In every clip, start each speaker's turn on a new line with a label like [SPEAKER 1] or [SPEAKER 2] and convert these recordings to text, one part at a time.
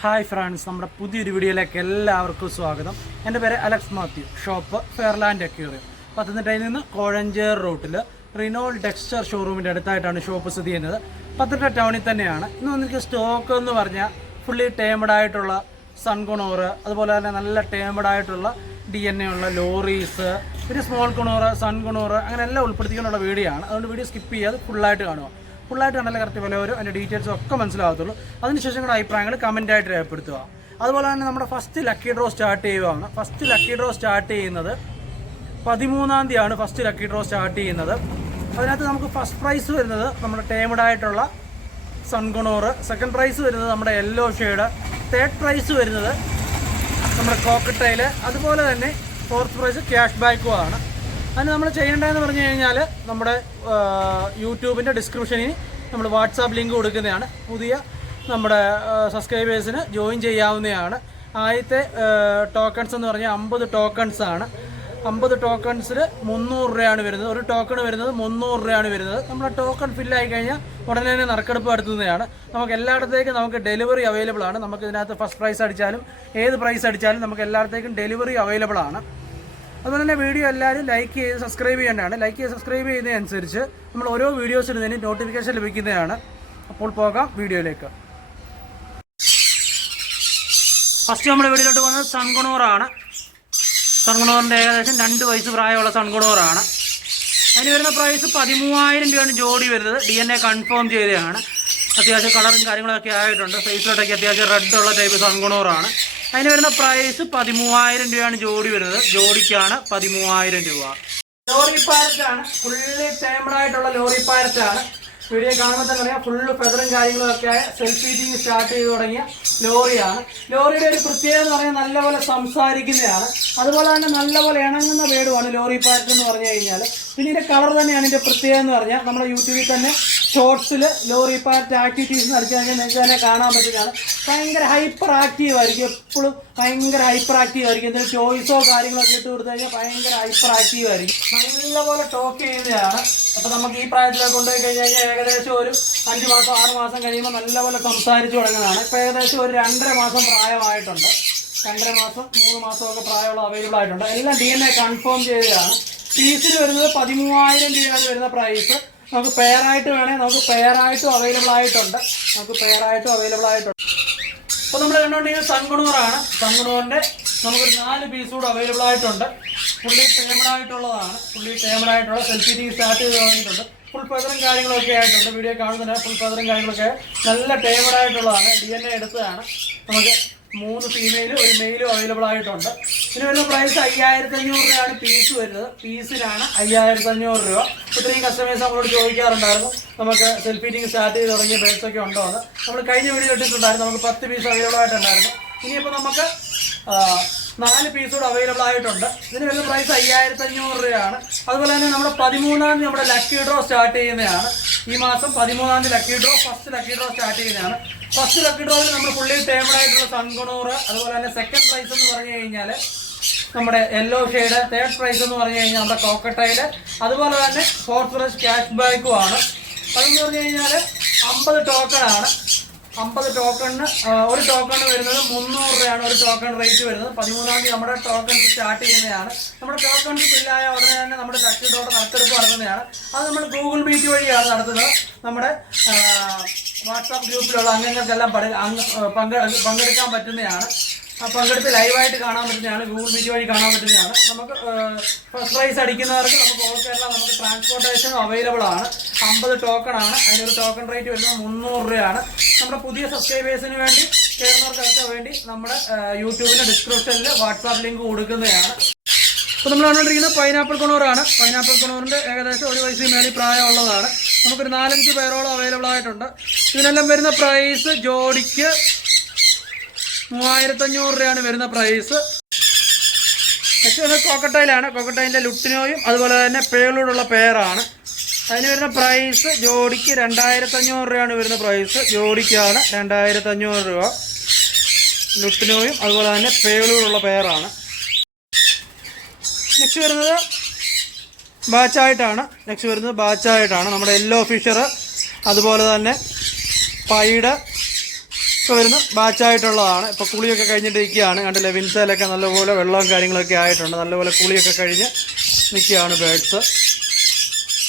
[SPEAKER 1] Hi friends നമ്മുടെ പുതിയൊരു വീഡിയോയിലേക്ക് എല്ലാവർക്കും സ്വാഗതം. എന്റെ പേര് Alex Mathew shop Fairland aquarium പത്തനംതിട്ടയിൽ നിന്ന് കോഴഞ്ചേർ റൂട്ടിൽ റിനോൾ ടെക്സ്ചർ ഷോറൂമിന്റെ അടുത്തായിട്ടാണ് ഷോപ്പ് സ്ഥിതി ചെയ്യുന്നത്. പത്തനംതിട്ട ടൗണിൽ തന്നെയാണ്. ഇന്ന് വന്നിരിക്കുന്ന സ്റ്റോക്ക് എന്ന് പറഞ്ഞാൽ ഫുള്ളി ടേമഡ് ആയിട്ടുള്ള സൺകുണോറ് അതുപോലെ തന്നെ നല്ല ടേമഡ് ആയിട്ടുള്ള ഡി എൻ എ ഉള്ള ലോറീസ് പിന്നെ സ്മോൾ കുണോറ് സൺ കുണോറ് അങ്ങനെ എല്ലാം ഉൾപ്പെടുത്തിക്കൊണ്ടുള്ള വീഡിയോ ആണ്. അതുകൊണ്ട് വീഡിയോ സ്കിപ്പ് ചെയ്യാതെ ഫുള്ളായിട്ട് കാണുക. ഫുള്ളായിട്ട് കണ്ടാലേ കറക്റ്റ് വില വരും അതിന്റെ ഡീറ്റെയിൽസ് ഒക്കെ മനസ്സിലാകത്തുള്ളൂ. അതിനുശേഷം കൂടെ അഭിപ്രായങ്ങൾ കമന്റായിട്ട് രേഖപ്പെടുത്തുക. അതുപോലെ തന്നെ നമ്മുടെ ഫസ്റ്റ് ലക്കി ഡ്രോ സ്റ്റാർട്ട് ചെയ്യുകയാണ് ഫസ്റ്റ് ലക്കി ഡ്രോ സ്റ്റാർട്ട് ചെയ്യുന്നത് പതിമൂന്നാം തീയതിയാണ് ഫസ്റ്റ് ലക്കി ഡ്രോ സ്റ്റാർട്ട് ചെയ്യുന്നത്. അതിനകത്ത് നമുക്ക് ഫസ്റ്റ് പ്രൈസ് വരുന്നത് നമ്മുടെ ടേമഡായിട്ടുള്ള സൺകുണോറ് സെക്കൻഡ് പ്രൈസ് വരുന്നത് നമ്മുടെ യെല്ലോ ഷെയ്ഡ് തേർഡ് പ്രൈസ് വരുന്നത് നമ്മുടെ കോക്കട്ടയിൽ അതുപോലെ തന്നെ ഫോർത്ത് പ്രൈസ് ക്യാഷ് ബാക്കും ആണ്. അതിന് നമ്മൾ ചെയ്യേണ്ടതെന്ന് പറഞ്ഞു കഴിഞ്ഞാൽ നമ്മുടെ യൂട്യൂബിന്റെ ഡിസ്ക്രിപ്ഷനിൽ നമ്മൾ വാട്സാപ്പ് ലിങ്ക് കൊടുക്കുന്നതാണ്. പുതിയ നമ്മുടെ സബ്സ്ക്രൈബേഴ്സിന് ജോയിൻ ചെയ്യാവുന്നതാണ്. ആദ്യത്തെ ടോക്കൺസ് എന്ന് പറഞ്ഞാൽ അമ്പത് ടോക്കൺസ് ആണ്. അമ്പത് ടോക്കൺസിൽ മുന്നൂറ് രൂപയാണ് വരുന്നത്. ഒരു ടോക്കൺ വരുന്നത് മുന്നൂറ് രൂപയാണ് വരുന്നത്. നമ്മുടെ ടോക്കൺ ഫില്ലായി കഴിഞ്ഞാൽ ഉടനെ തന്നെ നറുക്കെടുപ്പ് നടത്തുന്നതാണ്. നമുക്ക് എല്ലായിടത്തേക്കും നമുക്ക് ഡെലിവറി അവൈലബിൾ ആണ്. നമുക്ക് ഇതിനകത്ത് ഫസ്റ്റ് പ്രൈസ് അടിച്ചാലും ഏത് പ്രൈസ് അടിച്ചാലും നമുക്ക് എല്ലായിടത്തേക്കും ഡെലിവറി അവൈലബിൾ ആണ്. അതുപോലെ തന്നെ വീഡിയോ എല്ലാവരും ലൈക്ക് ചെയ്ത് സബ്സ്ക്രൈബ് ചെയ്യേണ്ടതാണ് ലൈക്ക് ചെയ്ത് സബ്സ്ക്രൈബ് ചെയ്യുന്നതനുസരിച്ച് നമ്മൾ ഓരോ വീഡിയോസിനും തന്നെ നോട്ടിഫിക്കേഷൻ ലഭിക്കുന്നതാണ് അപ്പോൾ പോകാം വീഡിയോയിലേക്ക്. ഫസ്റ്റ് നമ്മൾ വീഡിയോയിലോട്ട് പോകുന്നത് സൺകുണൂറാണ്. സൺകുണൂറിന്റെ ഏകദേശം രണ്ട് വയസ്സ് പ്രായമുള്ള സൺകുണൂറാണ്. അതിന് വരുന്ന പ്രൈസ് പതിമൂവായിരം രൂപയാണ് ജോഡി വരുന്നത്. ഡി എൻ എ കൺഫേം ചെയ്തതാണ്. അത്യാവശ്യം കളറും കാര്യങ്ങളൊക്കെ ആയിട്ടുണ്ട്. ഫേസിലോട്ടൊക്കെ അത്യാവശ്യം റെഡ് ഉള്ള ടൈപ്പ് സൺകുണൂറാണ്. അതിന് വരുന്ന പ്രൈസ് പതിമൂവായിരം രൂപയാണ് ജോഡി വരുന്നത്. ജോഡിക്കാണ് പതിമൂവായിരം രൂപ. ലോറി പാരറ്റാണ്. ഫുള്ളി ടേമഡായിട്ടുള്ള ലോറി പാരറ്റാണ്. വീഡിയോ കാണുമ്പോൾ തന്നെ അറിയാം. ഫുള്ള് ഫെദറും കാര്യങ്ങളും ഒക്കെ ആയ സെൽഫ് ഹീറ്റിംഗ് സ്റ്റാർട്ട് ചെയ്ത് തുടങ്ങിയ ലോറിയാണ്. ലോറിയുടെ ഒരു പ്രത്യേകത എന്ന് പറഞ്ഞാൽ നല്ലപോലെ സംസാരിക്കുന്നതാണ്. അതുപോലെ തന്നെ നല്ലപോലെ ഇണങ്ങുന്ന വേടുമാണ് ലോറി പാരറ്റ് എന്ന് പറഞ്ഞു കഴിഞ്ഞാൽ പിന്നെ ഇതിന്റെ കളർ തന്നെയാണ് ഇതിന്റെ പ്രത്യേകത എന്ന് പറഞ്ഞാൽ നമ്മുടെ യൂട്യൂബിൽ തന്നെ ഷോർട്സിൽ ലോറി പാർട്ട് ആക്ടിവിറ്റീസ് അടിച്ചു കഴിഞ്ഞാൽ നിങ്ങൾക്ക് തന്നെ കാണാൻ പറ്റുന്നതാണ്. ഭയങ്കര ഹൈപ്പർ ആക്റ്റീവ് ആയിരിക്കും. എപ്പോഴും ഭയങ്കര ഹൈപ്പർ ആക്റ്റീവ് ആയിരിക്കും. എന്തെങ്കിലും ചോയ്സോ കാര്യങ്ങളൊക്കെ ഇട്ട് കൊടുത്തു കഴിഞ്ഞാൽ ഭയങ്കര ഹൈപ്പർ ആക്റ്റീവ് ആയിരിക്കും. നല്ലപോലെ ടോക്ക് ചെയ്യുന്നതാണ്. അപ്പോൾ നമുക്ക് ഈ പ്രായത്തിലേക്ക് കൊണ്ടുപോയി കഴിഞ്ഞ് കഴിഞ്ഞാൽ ഏകദേശം ഒരു അഞ്ച് മാസം ആറ് മാസം കഴിയുമ്പോൾ നല്ലപോലെ സംസാരിച്ചു തുടങ്ങുന്നതാണ്. ഇപ്പോൾ ഏകദേശം ഒരു രണ്ടര മാസം പ്രായമായിട്ടുണ്ട്. രണ്ടര മാസം മൂന്ന് മാസമൊക്കെ പ്രായമുള്ള അവൈലബിൾ ആയിട്ടുണ്ട്. എല്ലാം ഡി എൻ എ കൺഫേം ചെയ്തതാണ്. ഫീസിൽ വരുന്നത് പതിമൂവായിരം രൂപയാണ് വരുന്ന പ്രൈസ് നമുക്ക് പെയർ ആയിട്ട് വേണേൽ നമുക്ക് പെയർ പെയറായിട്ടും അവൈലബിൾ ആയിട്ടുണ്ട്. നമുക്ക് പെയർ പെയറായിട്ടും അവൈലബിൾ ആയിട്ടുണ്ട്. അപ്പോൾ നമ്മൾ കണ്ടുകൊണ്ടിരിക്കുന്നത് സൺകുണൂറാണ് സൺകുണൂറിന്റെ നമുക്കൊരു നാല് പീസ് കൂടെ അവൈലബിൾ ആയിട്ടുണ്ട്. ഫുള്ളി ടേമഡായിട്ടുള്ളതാണ് ഫുള്ളി ടേമഡായിട്ടുള്ള സെൽഫി ടീ സ്റ്റാർട്ട് ചെയ്ത് തുടങ്ങിയിട്ടുണ്ട്. ഫുൾ ഫെദറും കാര്യങ്ങളൊക്കെ ആയിട്ടുണ്ട്. വീഡിയോ കാണുന്നില്ല. ഫുൾ ഫെദറും കാര്യങ്ങളൊക്കെ നല്ല ടേമഡ് ആയിട്ടുള്ളതാണ്. ഡി എൻ എ എടുത്തതാണ്. നമുക്ക് മൂന്ന് ഫീമെയിലും ഒരു മെയിലും അവൈലബിൾ ആയിട്ടുണ്ട്. വരുന്ന പ്രൈസ് അയ്യായിരത്തി അഞ്ഞൂറ് രൂപയാണ് പീസ് വരുന്നത്. പീസിനാണ് അയ്യായിരത്തി അഞ്ഞൂറ് രൂപ. ഇത്രയും കസ്റ്റമേഴ്സ് നമ്മളോട് ചോദിക്കാറുണ്ടായിരുന്നു. നമുക്ക് സെൽഫ് ഹീറ്റിംഗ് സ്റ്റാർട്ട് ചെയ്ത് തുടങ്ങിയ ബേഡ്സ് ഒക്കെ ഉണ്ടോ എന്ന്. നമ്മൾ കഴിഞ്ഞ വീഡിയോ ഇട്ടിട്ടുണ്ടായിരുന്നു. നമുക്ക് പത്ത് പീസ് അവൈലബിൾ ആയിട്ടുണ്ടായിരുന്നു. ഇനിയിപ്പോൾ നമുക്ക് നാല് പീസ് കൂടെ അവൈലബിൾ ആയിട്ടുണ്ട്. ഇതിന് വരുന്ന പ്രൈസ് അയ്യായിരത്തി അഞ്ഞൂറ് രൂപയാണ്. അതുപോലെ തന്നെ നമ്മുടെ പതിമൂന്നാം നമ്മുടെ ലക്കി ഡ്രോ സ്റ്റാർട്ട് ചെയ്യുന്നതാണ്. ഈ മാസം പതിമൂന്നാം തീയതി lucky draw first lucky draw start ചെയ്യുന്നതാണ്. ഫസ്റ്റ് ലക്കി ഡ്രോയിൽ നമ്മൾ ഫുള്ളി ടേമഡ് ആയിട്ടുള്ള സൺകുണൂറ് അതുപോലെ തന്നെ സെക്കൻഡ് പ്രൈസ് എന്ന് പറഞ്ഞു കഴിഞ്ഞാൽ നമ്മുടെ യെല്ലോ ഷെയ്ഡ് തേർഡ് പ്രൈസ് എന്ന് പറഞ്ഞു കഴിഞ്ഞാൽ നമ്മുടെ കോക്കട്ടയിൽ അതുപോലെ തന്നെ ഫോർത്ത് പ്രൈസ് ക്യാഷ് ബാക്കും ആണ്. അതെന്ന് പറഞ്ഞു കഴിഞ്ഞാൽ അമ്പത് ടോക്കൺ ആണ്. അമ്പത് ടോക്കണിന് ഒരു ടോക്കൺ വരുന്നത് മുന്നൂറ് രൂപയാണ് ഒരു ടോക്കൺ റേറ്റ് വരുന്നത്. പതിമൂന്നാം തീയതി നമ്മുടെ ടോക്കൺസ് സ്റ്റാർട്ട് ചെയ്യുന്നതാണ്. നമ്മുടെ ടോക്കൺസ് ഫില്ലായ ഉടനെ തന്നെ നമ്മുടെ ടച്ചിലോട്ട് നറുക്കെടുപ്പ് നടത്തുന്നതാണ്. അത് നമ്മൾ ഗൂഗിൾ മീറ്റ് വഴിയാണ് നടത്തുന്നത്. നമ്മുടെ വാട്സാപ്പ് ഗ്രൂപ്പിലുള്ള അംഗങ്ങൾക്കെല്ലാം പങ്കെടുക്കാൻ പറ്റുന്നതാണ്. പങ്കെടുത്ത് ലൈവായിട്ട് കാണാൻ പറ്റുന്നതാണ്. ഗൂഗിൾ മീറ്റ് വഴി കാണാൻ പറ്റുന്നതാണ്. നമുക്ക് ഫസ്റ്റ് പ്രൈസ് അടിക്കുന്നവർക്ക് നമുക്ക് ഓൾ കേരള നമുക്ക് ട്രാൻസ്പോർട്ടേഷൻ അവൈലബിൾ ആണ്. അമ്പത് ടോക്കൺ ആണ്. അതിനൊരു ടോക്കൺ റേറ്റ് വരുന്നത് മുന്നൂറ് രൂപയാണ്. നമ്മുടെ പുതിയ സബ്സ്ക്രൈബേഴ്സിന് വേണ്ടി ചേർന്നവർക്കൊക്കെ വേണ്ടി നമ്മുടെ യൂട്യൂബിന്റെ ഡിസ്ക്രിപ്ഷനിൽ വാട്സാപ്പ് ലിങ്ക് കൊടുക്കുന്നതാണ്. അപ്പോൾ നമ്മൾ കണ്ടുകൊണ്ടിരിക്കുന്നത് പൈനാപ്പിൾ കൊണൂറാണ്. പൈനാപ്പിൾ കൊണൂറിന്റെ ഏകദേശം ഒരു വയസ്സിന് മേളിൽ പ്രായമുള്ളതാണ്. നമുക്കൊരു നാലഞ്ച് പേരോളം അവൈലബിൾ ആയിട്ടുണ്ട്. ഇതിനെല്ലാം വരുന്ന പ്രൈസ് ജോഡിക്ക് മൂവായിരത്തഞ്ഞൂറ് രൂപയാണ് വരുന്ന പ്രൈസ് പക്ഷേ കോക്കട്ടയിലാണ് കോക്കട്ടയിന്റെ ലുട്ടിനോയും അതുപോലെ തന്നെ പേളോടുള്ള പെയറാണ് അതിന് വരുന്ന പ്രൈസ് ജോഡിക്ക് രണ്ടായിരത്തഞ്ഞൂറ് രൂപയാണ് വരുന്ന പ്രൈസ് ജോഡിക്കാണ് രണ്ടായിരത്തഞ്ഞൂറ് രൂപ. ലുട്ടിനോയും അതുപോലെ തന്നെ പേളുകളുള്ള പെയറാണ് നെക്സ്റ്റ് വരുന്നത് ബാച്ചായിട്ടാണ്. നെക്സ്റ്റ് വരുന്നത് ബാച്ചായിട്ടാണ്. നമ്മുടെ യെല്ലോ ഫിഷർ അതുപോലെ തന്നെ പൈഡ് ഒക്കെ വരുന്ന ബാച്ചായിട്ടുള്ളതാണ്. ഇപ്പോൾ കുളിയൊക്കെ കഴിഞ്ഞിട്ടിരിക്കുകയാണ്. കണ്ടില്ലേ വിൻസയിലൊക്കെ നല്ലപോലെ വെള്ളവും കാര്യങ്ങളൊക്കെ ആയിട്ടുണ്ട്. നല്ലപോലെ കുളിയൊക്കെ കഴിഞ്ഞ് നിൽക്കുകയാണ് ബേഡ്സ്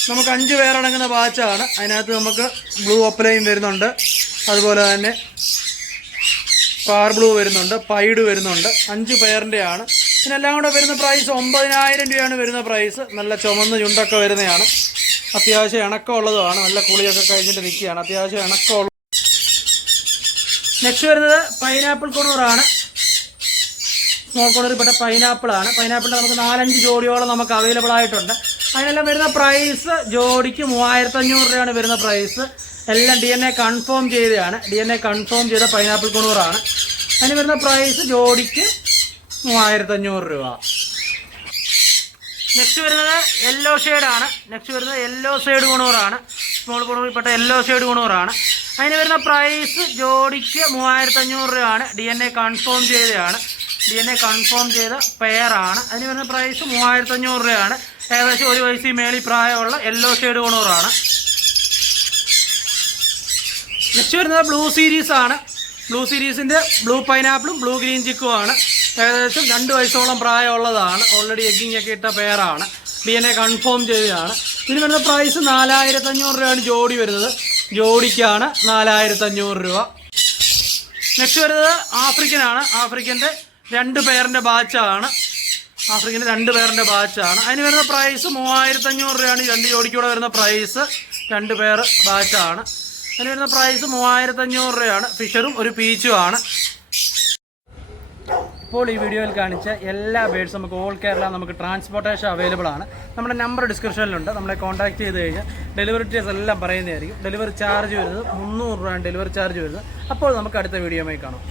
[SPEAKER 1] നമുക്ക് അഞ്ച് പേരടങ്ങുന്ന ബാച്ചാണ് അതിനകത്ത് നമുക്ക് ബ്ലൂ ഒപ്പലയും വരുന്നുണ്ട്. അതുപോലെ തന്നെ പാർ ബ്ലൂ വരുന്നുണ്ട് പൈഡ് വരുന്നുണ്ട്. അഞ്ച് പെയറിന്റെയാണ് എല്ലാം കൂടെ വരുന്ന പ്രൈസ് ഒമ്പതിനായിരം രൂപയാണ് വരുന്ന പ്രൈസ് നല്ല ചുമന്ന് ചുണ്ടൊക്കെ വരുന്നതാണ്. അത്യാവശ്യം ഇണക്കമുള്ളതുമാണ് നല്ല കുളിയൊക്കെ കഴിഞ്ഞിട്ട് നിൽക്കുകയാണ്. അത്യാവശ്യം ഇണക്കമുള്ള നെക്സ്റ്റ് വരുന്നത് പൈനാപ്പിൾ കൊണൂറാണ് സ്മോൾ കൊണൂറിൽപ്പെട്ട പൈനാപ്പിളാണ് പൈനാപ്പിളിന്റെ നമുക്ക് നാലഞ്ച് ജോഡിയോളം നമുക്ക് അവൈലബിൾ ആയിട്ടുണ്ട്. അതിനെല്ലാം വരുന്ന പ്രൈസ് ജോഡിക്ക് മൂവായിരത്തി അഞ്ഞൂറ് രൂപയാണ് വരുന്ന പ്രൈസ് എല്ലാം ഡി എൻ എ കൺഫേം ചെയ്തതാണ്. ഡി എൻ എ കൺഫേം ചെയ്ത പൈനാപ്പിൾ കുണൂറാണ്. അതിന് വരുന്ന പ്രൈസ് ജോഡിക്ക് മൂവായിരത്തി അഞ്ഞൂറ് രൂപ. നെക്സ്റ്റ് വരുന്നത് യെല്ലോ ഷെയ്ഡാണ് നെക്സ്റ്റ് വരുന്നത് യെല്ലോ ഷെയ്ഡ് കുണൂറാണ്. സ്മോൾ കുണൂറിൽപ്പെട്ട യെല്ലോ ഷെയ്ഡ് കുണൂറാണ്. അതിന് വരുന്ന പ്രൈസ് ജോഡിക്ക് മൂവായിരത്തി അഞ്ഞൂറ് രൂപയാണ്. ഡി എൻ എ കൺഫേം ചെയ്തതാണ്. ഡി എൻ എ കൺഫേം ചെയ്ത പെയറാണ് അതിന് വരുന്ന പ്രൈസ് മൂവായിരത്തി അഞ്ഞൂറ് രൂപയാണ്. ഏകദേശം ഒരു വയസ്സിൽ മേളി പ്രായമുള്ള യെല്ലോ ഷെയ്ഡ് കോണൂറാണ് നെക്സ്റ്റ് വരുന്നത് ബ്ലൂ സീരീസ് ആണ്. ബ്ലൂ സീരീസിന്റെ ബ്ലൂ പൈനാപ്പിളും ബ്ലൂ ഗ്രീൻ ചിക്കും ആണ്. ഏകദേശം രണ്ട് വയസ്സോളം പ്രായമുള്ളതാണ്. ഓൾറെഡി എഗ്ഗിങ് ഒക്കെ ഇട്ട പേരാണ് ഡി എൻ എ കൺഫേം ചെയ്തതാണ്. ഇതിന് വരുന്ന പ്രൈസ് നാലായിരത്തഞ്ഞൂറ് രൂപയാണ് ജോഡി വരുന്നത്. ജോഡിക്കാണ് നാലായിരത്തഞ്ഞൂറ് രൂപ. നെക്സ്റ്റ് വരുന്നത് ആഫ്രിക്കനാണ്. ആഫ്രിക്കന്റെ രണ്ട് പേരിന്റെ ബാച്ചാണ് ആഫ്രിക്കന്റെ രണ്ട് പേരിന്റെ ബാച്ചാണ്. അതിന് വരുന്ന പ്രൈസ് മൂവായിരത്തി അഞ്ഞൂറ് രൂപയാണ്. ഈ രണ്ട് ജോഡിക്കൂടെ വരുന്ന പ്രൈസ് രണ്ട് പേർ ബാച്ചാണ്. അതിന് വരുന്ന പ്രൈസ് മൂവായിരത്തി അഞ്ഞൂറ് രൂപയാണ്. ഫിഷറും ഒരു പീച്ചുമാണ് ഇപ്പോൾ ഈ വീഡിയോയിൽ കാണിച്ച എല്ലാ ബേഡ്സും നമുക്ക് ഓൾ കേരള നമുക്ക് ട്രാൻസ്പോർട്ടേഷൻ അവൈലബിൾ ആണ്. നമ്മുടെ നമ്പർ ഡിസ്ക്രിപ്ഷനിലുണ്ട് നമ്മളെ കോൺടാക്ട് ചെയ്ത് കഴിഞ്ഞാൽ ഡെലിവറി ഡീറ്റെയിൽസ് എല്ലാം പറയുന്നതായിരിക്കും. ഡെലിവറി ചാർജ് വരുന്നത് മുന്നൂറ് രൂപയാണ് ഡെലിവറി ചാർജ് വരുന്നത്. അപ്പോൾ നമുക്ക് അടുത്ത വീഡിയോയുമായി കാണാം.